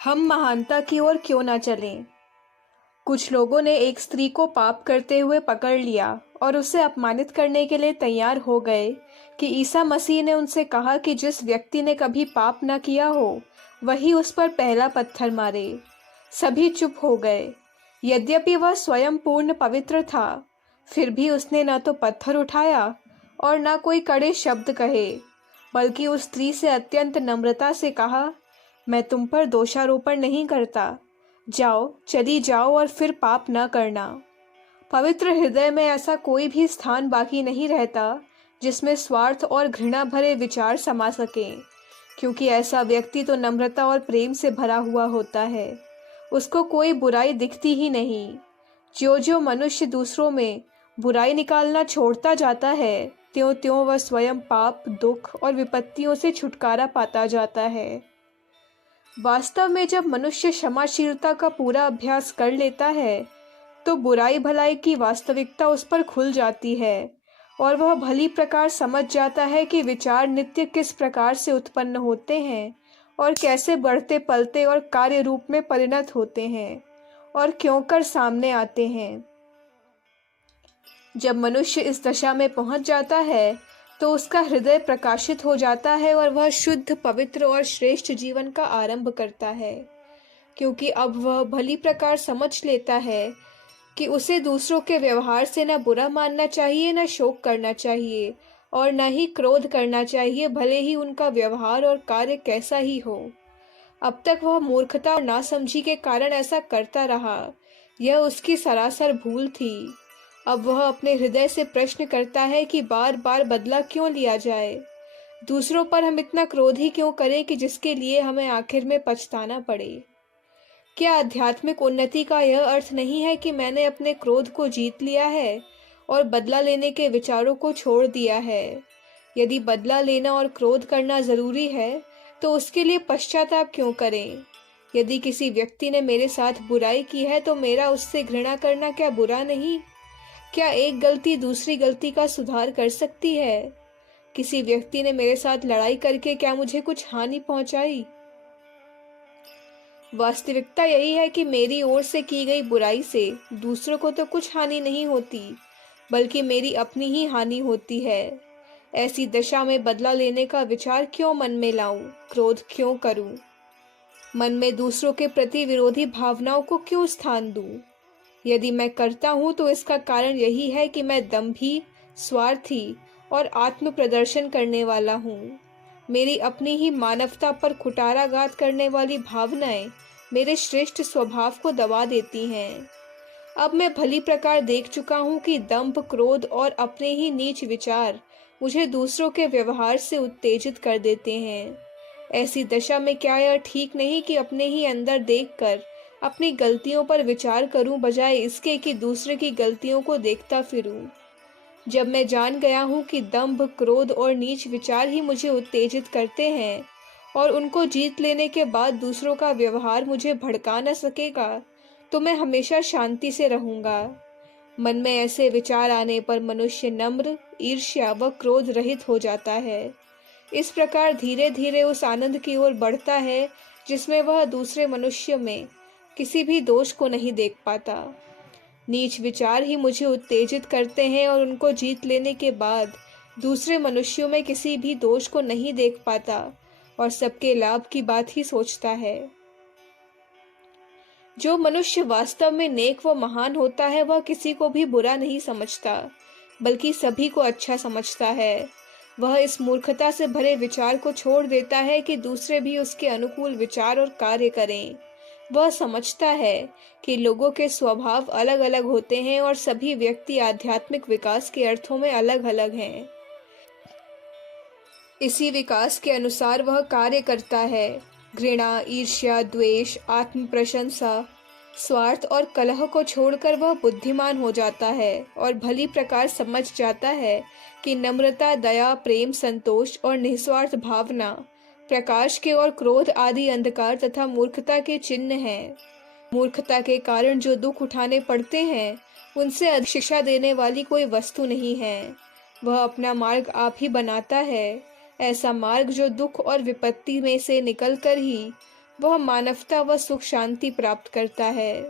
हम महानता की ओर क्यों ना चलें। कुछ लोगों ने एक स्त्री को पाप करते हुए पकड़ लिया और उसे अपमानित करने के लिए तैयार हो गए कि ईसा मसीह ने उनसे कहा कि जिस व्यक्ति ने कभी पाप न किया हो वही उस पर पहला पत्थर मारे। सभी चुप हो गए। यद्यपि वह स्वयं पूर्ण पवित्र था, फिर भी उसने न तो पत्थर उठाया और न कोई कड़े शब्द कहे, बल्कि उस स्त्री से अत्यंत नम्रता से कहा, मैं तुम पर दोषारोपण नहीं करता, जाओ, चली जाओ और फिर पाप न करना। पवित्र हृदय में ऐसा कोई भी स्थान बाकी नहीं रहता जिसमें स्वार्थ और घृणा भरे विचार समा सकें, क्योंकि ऐसा व्यक्ति तो नम्रता और प्रेम से भरा हुआ होता है। उसको कोई बुराई दिखती ही नहीं। ज्यों ज्यों मनुष्य दूसरों में बुराई निकालना छोड़ता जाता है, त्यों त्यों वह स्वयं पाप, दुख और विपत्तियों से छुटकारा पाता जाता है। वास्तव में जब मनुष्य क्षमाशीलता का पूरा अभ्यास कर लेता है तो बुराई भलाई की वास्तविकता उस पर खुल जाती है और वह भली प्रकार समझ जाता है कि विचार नित्य किस प्रकार से उत्पन्न होते हैं और कैसे बढ़ते पलते और कार्य रूप में परिणत होते हैं और क्यों कर सामने आते हैं। जब मनुष्य इस दशा में पहुंच जाता है तो उसका हृदय प्रकाशित हो जाता है और वह शुद्ध, पवित्र और श्रेष्ठ जीवन का आरंभ करता है, क्योंकि अब वह भली प्रकार समझ लेता है कि उसे दूसरों के व्यवहार से न बुरा मानना चाहिए, न शोक करना चाहिए और न ही क्रोध करना चाहिए, भले ही उनका व्यवहार और कार्य कैसा ही हो। अब तक वह मूर्खता और नासमझी के कारण ऐसा करता रहा। यह उसकी सरासर भूल थी। अब वह अपने हृदय से प्रश्न करता है कि बार बार बदला क्यों लिया जाए। दूसरों पर हम इतना क्रोध ही क्यों करें कि जिसके लिए हमें आखिर में पछताना पड़े। क्या आध्यात्मिक उन्नति का यह अर्थ नहीं है कि मैंने अपने क्रोध को जीत लिया है और बदला लेने के विचारों को छोड़ दिया है? यदि बदला लेना और क्रोध करना जरूरी है तो उसके लिए पश्चाताप क्यों करें? यदि किसी व्यक्ति ने मेरे साथ बुराई की है तो मेरा उससे घृणा करना क्या बुरा नहीं? क्या एक गलती दूसरी गलती का सुधार कर सकती है? किसी व्यक्ति ने मेरे साथ लड़ाई करके क्या मुझे कुछ हानि पहुंचाई? वास्तविकता यही है कि मेरी ओर से की गई बुराई से दूसरों को तो कुछ हानि नहीं होती, बल्कि मेरी अपनी ही हानि होती है। ऐसी दशा में बदला लेने का विचार क्यों मन में लाऊं? क्रोध क्यों करूं? मन में दूसरों के प्रति विरोधी भावनाओं को क्यों स्थान दूं? यदि मैं करता हूं तो इसका कारण यही है कि मैं दंभी, स्वार्थी और आत्म प्रदर्शन करने वाला हूं। मेरी अपनी ही मानवता पर कुठाराघात करने वाली भावनाएं मेरे श्रेष्ठ स्वभाव को दबा देती हैं। अब मैं भली प्रकार देख चुका हूं कि दंभ, क्रोध और अपने ही नीच विचार मुझे दूसरों के व्यवहार से उत्तेजित कर देते हैं। ऐसी दशा में क्या यह ठीक नहीं कि अपने ही अंदर देखकर अपनी गलतियों पर विचार करूं, बजाय इसके कि दूसरे की गलतियों को देखता फिरूं। जब मैं जान गया हूं कि दंभ, क्रोध और नीच विचार ही मुझे उत्तेजित करते हैं और उनको जीत लेने के बाद दूसरों का व्यवहार मुझे भड़का न सकेगा, तो मैं हमेशा शांति से रहूंगा। मन में ऐसे विचार आने पर मनुष्य नम्र, ईर्ष्या व क्रोध रहित हो जाता है। इस प्रकार धीरे धीरे उस आनंद की ओर बढ़ता है जिसमें वह दूसरे मनुष्य में किसी भी दोष को नहीं देख पाता। नीच विचार ही मुझे उत्तेजित करते हैं और उनको जीत लेने के बाद दूसरे मनुष्यों में किसी भी दोष को नहीं देख पाता और सबके लाभ की बात ही सोचता है। जो मनुष्य वास्तव में नेक व महान होता है वह किसी को भी बुरा नहीं समझता, बल्कि सभी को अच्छा समझता है। वह इस मूर्खता से भरे विचार को छोड़ देता है कि दूसरे भी उसके अनुकूल विचार और कार्य करें। वह समझता है कि लोगों के स्वभाव अलग अलग होते हैं और सभी व्यक्ति आध्यात्मिक विकास के अर्थों में अलग अलग हैं। इसी विकास के अनुसार वह कार्य करता है। घृणा, ईर्ष्या, द्वेष, आत्म प्रशंसा, स्वार्थ और कलह को छोड़कर वह बुद्धिमान हो जाता है और भली प्रकार समझ जाता है कि नम्रता, दया, प्रेम, संतोष और निस्वार्थ भावना प्रकाश के और क्रोध आदि अंधकार तथा मूर्खता के चिन्ह हैं। मूर्खता के कारण जो दुख उठाने पड़ते हैं उनसे अधिक शिक्षा देने वाली कोई वस्तु नहीं है। वह अपना मार्ग आप ही बनाता है, ऐसा मार्ग जो दुख और विपत्ति में से निकलकर ही वह मानवता व सुख शांति प्राप्त करता है।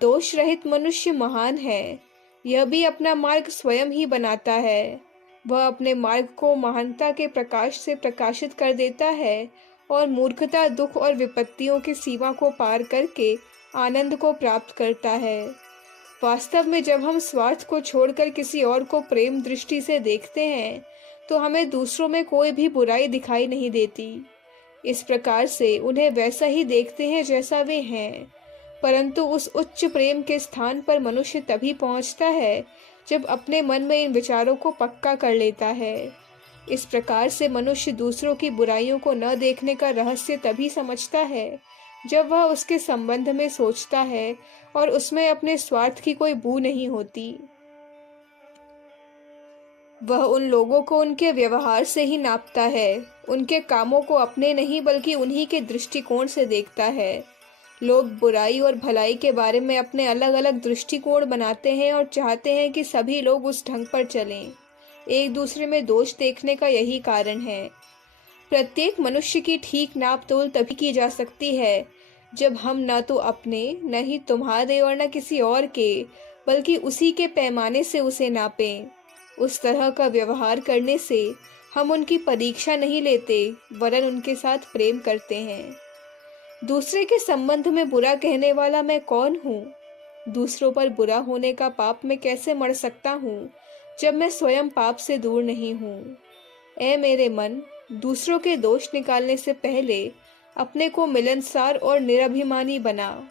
दोष रहित मनुष्य महान है। यह भी अपना मार्ग स्वयं ही बनाता है। वह अपने मार्ग को महानता के प्रकाश से प्रकाशित कर देता है और मूर्खता, दुख और विपत्तियों की सीमा को पार करके आनंद को प्राप्त करता है। वास्तव में जब हम स्वार्थ को छोड़कर किसी और को प्रेम दृष्टि से देखते हैं तो हमें दूसरों में कोई भी बुराई दिखाई नहीं देती। इस प्रकार से उन्हें वैसा ही देखते हैं जैसा वे हैं। परंतु उस उच्च प्रेम के स्थान पर मनुष्य तभी पहुंचता है जब अपने मन में इन विचारों को पक्का कर लेता है। इस प्रकार से मनुष्य दूसरों की बुराइयों को न देखने का रहस्य तभी समझता है जब वह उसके संबंध में सोचता है और उसमें अपने स्वार्थ की कोई बू नहीं होती। वह उन लोगों को उनके व्यवहार से ही नापता है, उनके कामों को अपने नहीं बल्कि उन्हीं के दृष्टिकोण से देखता है। लोग बुराई और भलाई के बारे में अपने अलग अलग दृष्टिकोण बनाते हैं और चाहते हैं कि सभी लोग उस ढंग पर चलें। एक दूसरे में दोष देखने का यही कारण है। प्रत्येक मनुष्य की ठीक नाप तोल तभी की जा सकती है जब हम न तो अपने, न ही तुम्हारे और न किसी और के, बल्कि उसी के पैमाने से उसे नापें। उस तरह का व्यवहार करने से हम उनकी परीक्षा नहीं लेते वरन उनके साथ प्रेम करते हैं। दूसरे के संबंध में बुरा कहने वाला मैं कौन हूँ? दूसरों पर बुरा होने का पाप मैं कैसे मर सकता हूँ जब मैं स्वयं पाप से दूर नहीं हूँ? ऐ मेरे मन, दूसरों के दोष निकालने से पहले अपने को मिलनसार और निरभिमानी बना।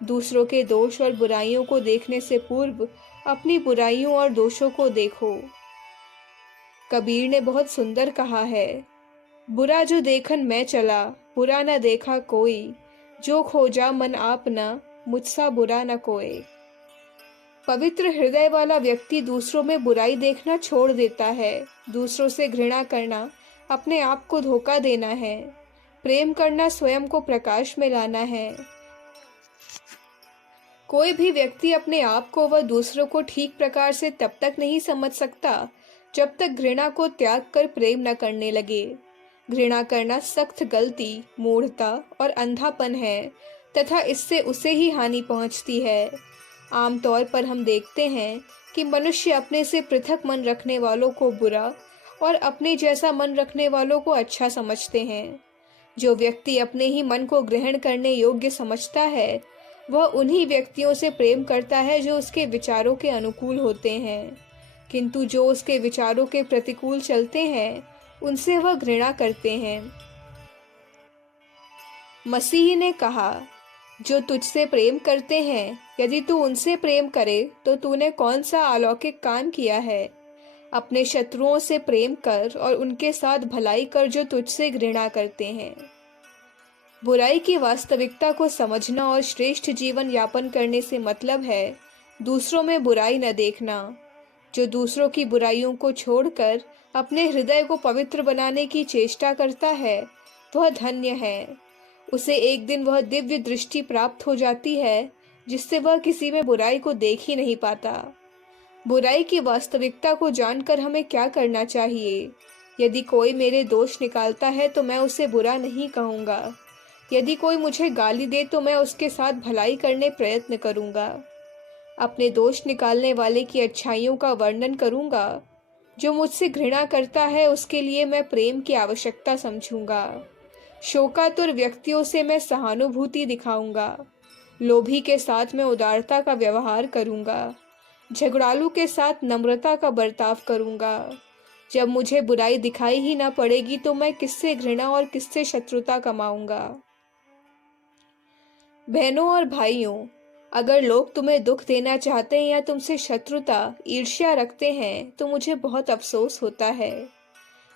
दूसरों के दोष और बुराइयों को देखने से पूर्व अपनी बुराइयों और दोषों को देखो। कबीर ने बहुत सुंदर कहा है, बुरा जो देखन मैं चला, बुरा न देखा कोई, जो खोजा मन आपना, मुझसा बुरा न कोई। पवित्र हृदय वाला व्यक्ति दूसरों में बुराई देखना छोड़ देता है। दूसरों से घृणा करना अपने आप को धोखा देना है। प्रेम करना स्वयं को प्रकाश में लाना है। कोई भी व्यक्ति अपने आप को व दूसरों को ठीक प्रकार से तब तक नहीं समझ सकता जब तक घृणा को त्याग कर प्रेम न करने लगे। घृणा करना सख्त गलती, मूढ़ता और अंधापन है तथा इससे उसे ही हानि पहुंचती है। आमतौर पर हम देखते हैं कि मनुष्य अपने से पृथक मन रखने वालों को बुरा और अपने जैसा मन रखने वालों को अच्छा समझते हैं। जो व्यक्ति अपने ही मन को ग्रहण करने योग्य समझता है वह उन्हीं व्यक्तियों से प्रेम करता है जो उसके विचारों के अनुकूल होते हैं, किंतु जो उसके विचारों के प्रतिकूल चलते हैं उनसे वह घृणा करते हैं। मसीह ने कहा, जो तुझसे प्रेम करते हैं यदि तू उनसे प्रेम करे तो तूने कौन सा अलौकिक काम किया है। अपने शत्रुओं से प्रेम कर और उनके साथ भलाई कर जो तुझसे घृणा करते हैं। बुराई की वास्तविकता को समझना और श्रेष्ठ जीवन यापन करने से मतलब है दूसरों में बुराई न देखना। जो दूसरों की बुराइयों को छोड़कर अपने हृदय को पवित्र बनाने की चेष्टा करता है वह धन्य है। उसे एक दिन वह दिव्य दृष्टि प्राप्त हो जाती है जिससे वह किसी में बुराई को देख ही नहीं पाता। बुराई की वास्तविकता को जानकर हमें क्या करना चाहिए? यदि कोई मेरे दोष निकालता है तो मैं उसे बुरा नहीं कहूँगा। यदि कोई मुझे गाली दे तो मैं उसके साथ भलाई करने प्रयत्न करूँगा। अपने दोष निकालने वाले की अच्छाइयों का वर्णन करूँगा। जो मुझसे घृणा करता है उसके लिए मैं प्रेम की आवश्यकता समझूंगा। शोकातुर व्यक्तियों से मैं सहानुभूति दिखाऊंगा। लोभी के साथ मैं उदारता का व्यवहार करूंगा। झगड़ालू के साथ नम्रता का बर्ताव करूंगा। जब मुझे बुराई दिखाई ही ना पड़ेगी तो मैं किससे घृणा और किससे शत्रुता कमाऊंगा। बहनों और भाइयों, अगर लोग तुम्हें दुख देना चाहते हैं या तुमसे शत्रुता, ईर्ष्या रखते हैं तो मुझे बहुत अफसोस होता है।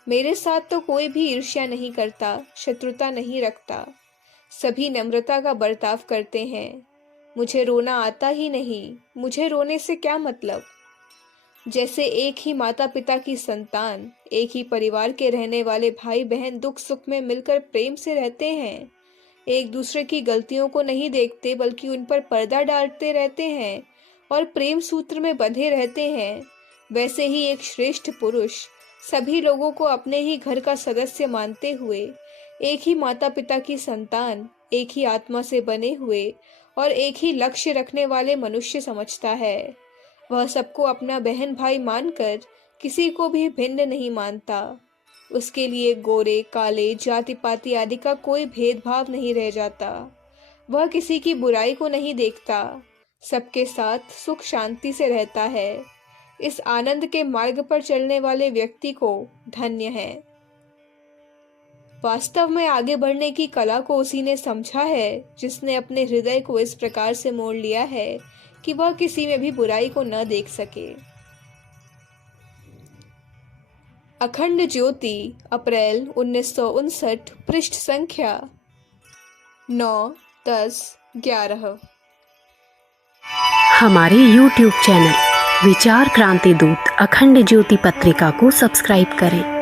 मेरे साथ तो कोई भी ईर्ष्या नहीं करता, शत्रुता नहीं रखता। सभी नम्रता का बर्ताव करते हैं। मुझे रोना आता ही नहीं। मुझे रोने से क्या मतलब? जैसे एक ही माता पिता की संतान, एक ही परिवार के रहने वाले भाई बहन दुख सुख में मिलकर प्रेम से रहते हैं, एक दूसरे की गलतियों को नहीं देखते बल्कि उन पर पर्दा डालते रहते हैं और प्रेम सूत्र में बंधे रहते हैं, वैसे ही एक श्रेष्ठ पुरुष सभी लोगों को अपने ही घर का सदस्य मानते हुए एक ही माता पिता की संतान, एक ही आत्मा से बने हुए और एक ही लक्ष्य रखने वाले मनुष्य समझता है। वह सबको अपना बहन भाई मानकर किसी को भी भिन्न नहीं मानता। उसके लिए गोरे काले जाति पाति आदि का कोई भेदभाव नहीं रह जाता। वह किसी की बुराई को नहीं देखता, सबके साथ सुख शांति से रहता है। इस आनंद के मार्ग पर चलने वाले व्यक्ति को धन्य है। वास्तव में आगे बढ़ने की कला को उसी ने समझा है जिसने अपने हृदय को इस प्रकार से मोड़ लिया है कि वह किसी में भी बुराई को न देख सके। अखंड ज्योति, अप्रैल 1959, पृष्ठ संख्या 9, 10, 11। हमारे YouTube चैनल विचार क्रांति दूत अखंड ज्योति पत्रिका को सब्सक्राइब करें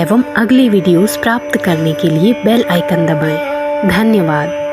एवं अगली वीडियोस प्राप्त करने के लिए बेल आइकन दबाएं। धन्यवाद।